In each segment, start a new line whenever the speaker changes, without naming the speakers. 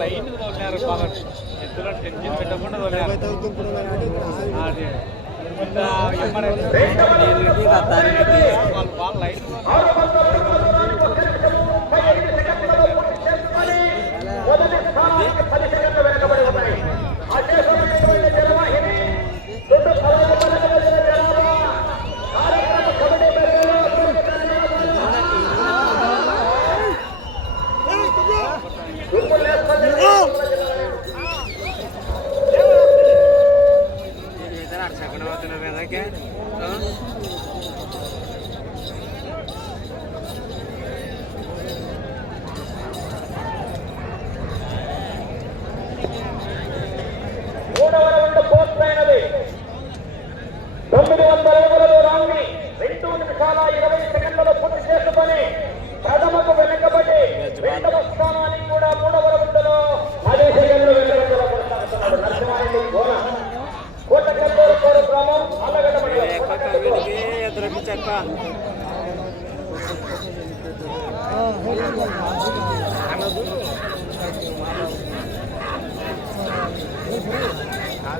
Line తోలినారు power ఎత్తులో tension పెట్టకుండా తోలినారు అదే ఎమ్మడే వాళ్ళు లైన్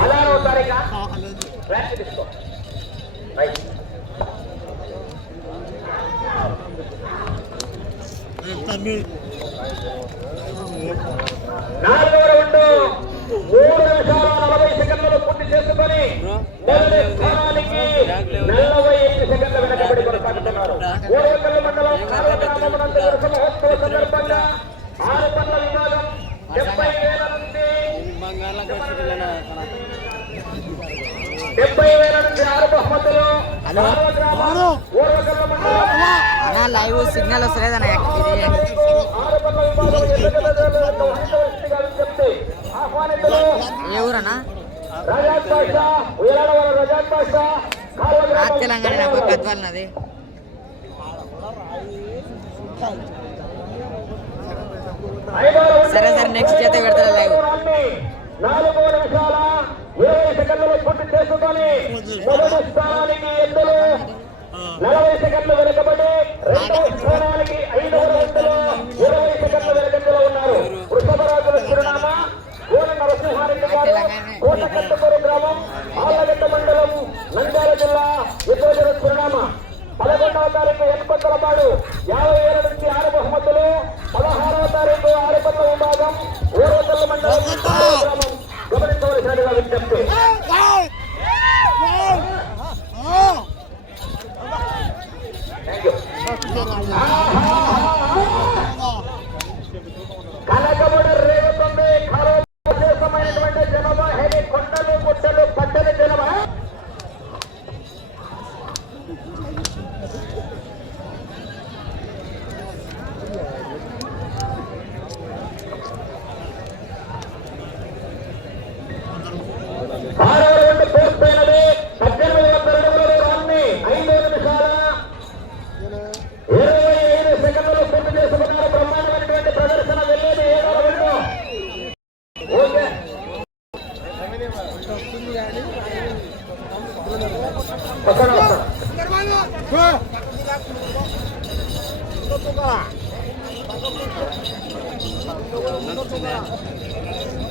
ಹಲವಾರು ತಾರೀಖ ಪ್ರಾಕ್ಟಿಸ್ ರೈಟ್ ನಾಲ್ಕು అన్నా
లైవ్ సిగ్నల్
వస్తలేదు అన్న
ఏ ఊరన్నా? తెలంగాణ నా గద్వాల్ సరే సరే నెక్స్ట్ చేత పెడతారా లైవ్
నాలుగు నిమిషాల ఇరవై సెకండ్లలో పూర్తి చేసుకొని మొదటి స్థానానికి ఎద్దులు. నలభై సెకండ్లు Tunggu lah. Tunggu lah.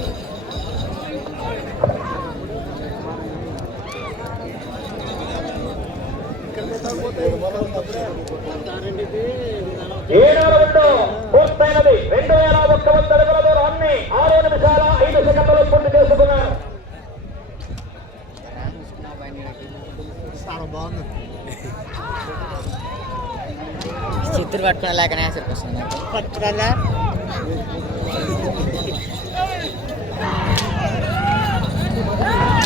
పూర్తయినది. రెండు వేల ఒక్క వంద అడుగుల నిమిషాల ఐదు సెకండ్లలో పూర్తి చేసుకున్నారు.
చిత్తూరు పట్టుకునే లేకనే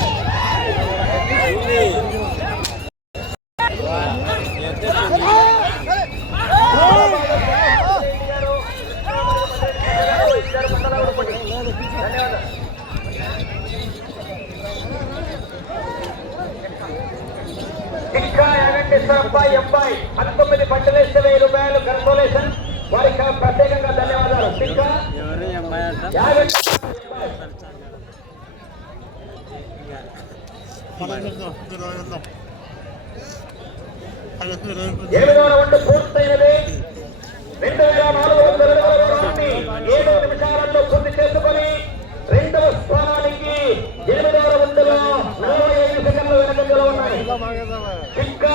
వెంకటేశ్వర అబ్బాయి అబ్బాయి పంతొమ్మిది పంటలేస్తే వెయ్యి రూపాయలు కన్సోలేషన్ వారికి ప్రత్యేకంగా ధన్యవాదాలు. ఇంకా
ఇరవై
ఎనిమిదవ రౌండ్ పూర్తయినది. రెండు వేల నాలుగు వందల ఏడు నిమిషాలలో పూర్తి చేసుకొని రెండవ స్థానానికి ఎనిమిదవ సెకండ్లు ఉన్నాయి ఇంకా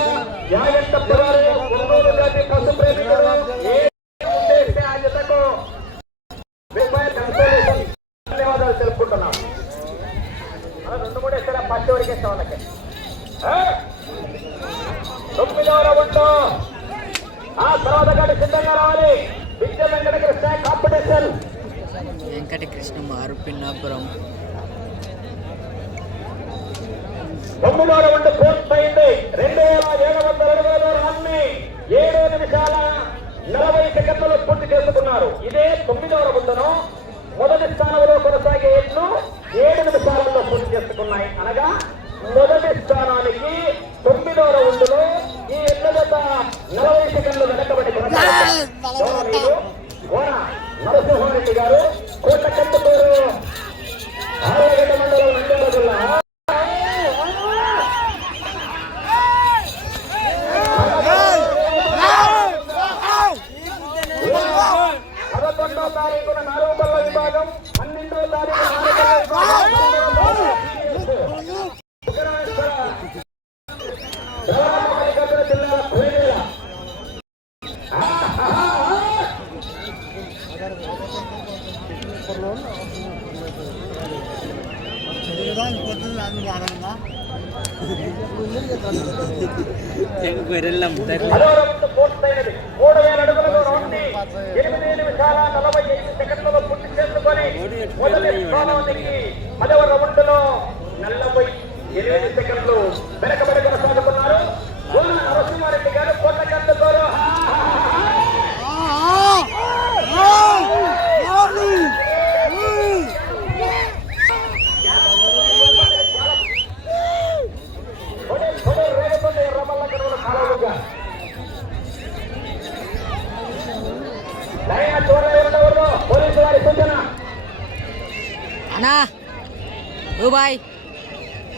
యాగంట పురారి ఒంగోలు జాతి పశు ప్రేమికుడు ఏ ఉద్దేశిస్తే ఆ జతకు ధన్యవాదాలు తెలుపుకుంటున్నాం. రెండు మూడు పచ్చి వాళ్ళకి తొమ్మిదవ రౌండ్. ఆ తర్వాత గడి సిద్ధంగా రావాలి. విద్య కాంపిటీషన్. తొమ్మిదవ రౌండ్ పూర్తయింది. రెండు వేల ఏడు వందల అడుగుల దూరాన్ని ఏడు నిమిషాల నలభై సెకండ్లు పూర్తి చేసుకున్నారు. ఇదే తొమ్మిదవ రౌండ్ను మొదటి స్థానంలో కొనసాగే ఎట్లు ఏడు నిమిషాలలో పూర్తి చేసుకున్నాయి. అనగా మొదటి స్థానానికి తొమ్మిదవ రౌండ్లో ఈ ఎట్ల జత నలభై సెకండ్లు వెనకబడి నరసింహారెడ్డి గారు కోట కందుకూరు ఆలగడ్డ మండలం పదవ రౌండ్లో నలభై ఎనిమిది సెకండ్లు వెనకబడి కొనసాగుతున్నారు కోన నరసింహారెడ్డి గారు కోట కందుకోరు కొడే కొడే రేగుతుంది ఎర్రమల్ల కనుగోలు కాలువలుగా లైన్ చివరలో ఉండవరు పోలీసు వారి సూచన
అన్నా రూబాయ్ చిన్ననా
పదకొండవ రౌండ్ పూర్తయినది మూడు వేల మూడు వందల అడుగుల దూరాన్ని తొమ్మిది నిమిషాల ముప్పై సెకండ్లు పూర్తి చేసుకొని మొదటి స్థానానికి నలభై ఏడు సెకండ్లు వెనకబడి కొనసాగుతున్నారు వీళ్ళు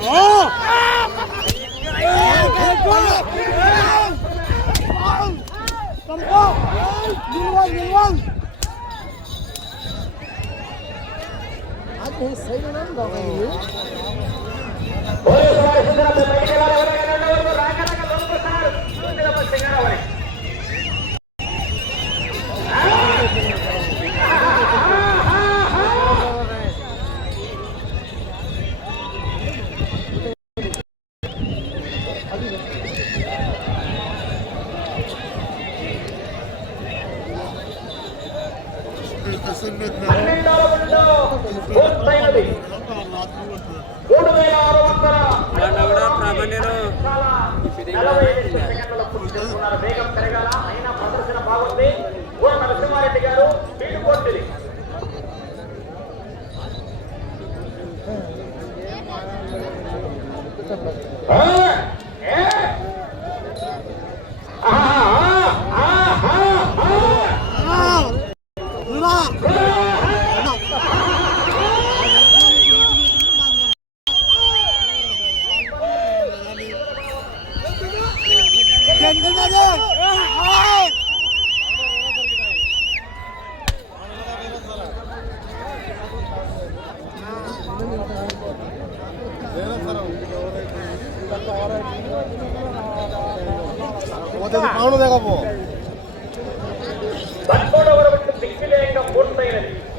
Oh. Boleh semua di sini, వేగం పెరగాల? అయినా ప్రదర్శన బాగుంది. ఊర నరసింహారెడ్డి గారు వీడు కొట్టిది ఆ,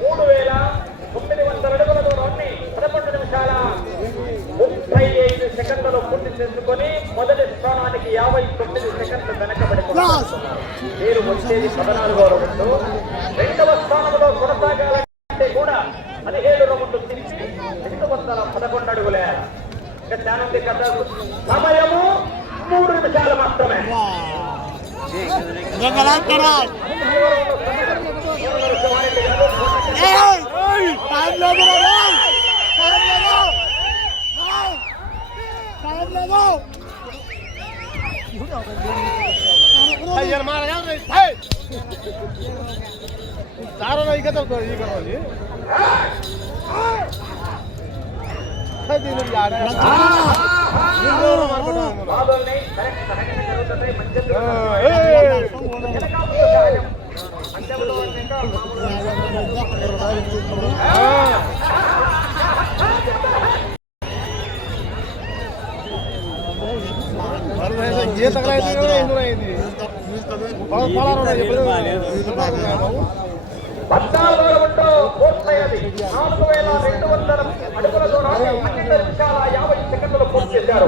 మూడు వేల తొమ్మిది వందల అడుగుల దూరాన్ని పదకొండు నిమిషాల ముప్పై ఐదు సెకండ్లలో పూర్తి చేసుకొని మొదటి స్థానానికి యాభై తొమ్మిది సెకండ్లు వెనకబడి. మీరు వచ్చేది పద్నాలుగో రౌండ్. రెండవ స్థానంలో కొనసాగాలంటే కూడా పదిహేడు రౌండ్లు తిరిగి రెండు వందల పదకొండు అడుగులే. ఇంకా చాలా కదా సమయము మూడు నిమిషాలు మాత్రమే.
ಸಾರಲ್ಲ ಈಗ ತರ್ತಾರೆ ಈಗ ನೋಡಿ ಮಾಡ್ಕೊಟ್ಟು
పద్నాలుగు రౌండ్ పూర్తయ్యది నాలుగు వేల రెండు వందల అడుగుల దూరాన్ని నిమిషాల యాభై సెకండ్లు పూర్తి చేశారు?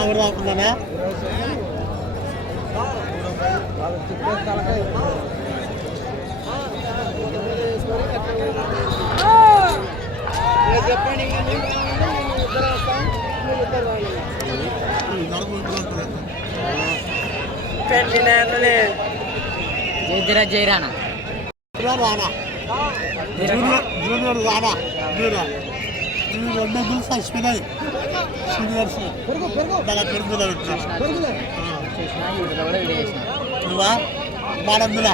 ఎవరు రాకుండానే
జయదిరా జయరానా
రానా? జూనియర్ జూనియర్ రానా? ఇవి రెండు గుళ్ళు చచ్చిపోయినాయి సీనియర్స్ బాగా పెరుగుదల
చేసిన యూట్యూబ్లో కూడా వీడియో చేసిన
నువ్వా మానందులా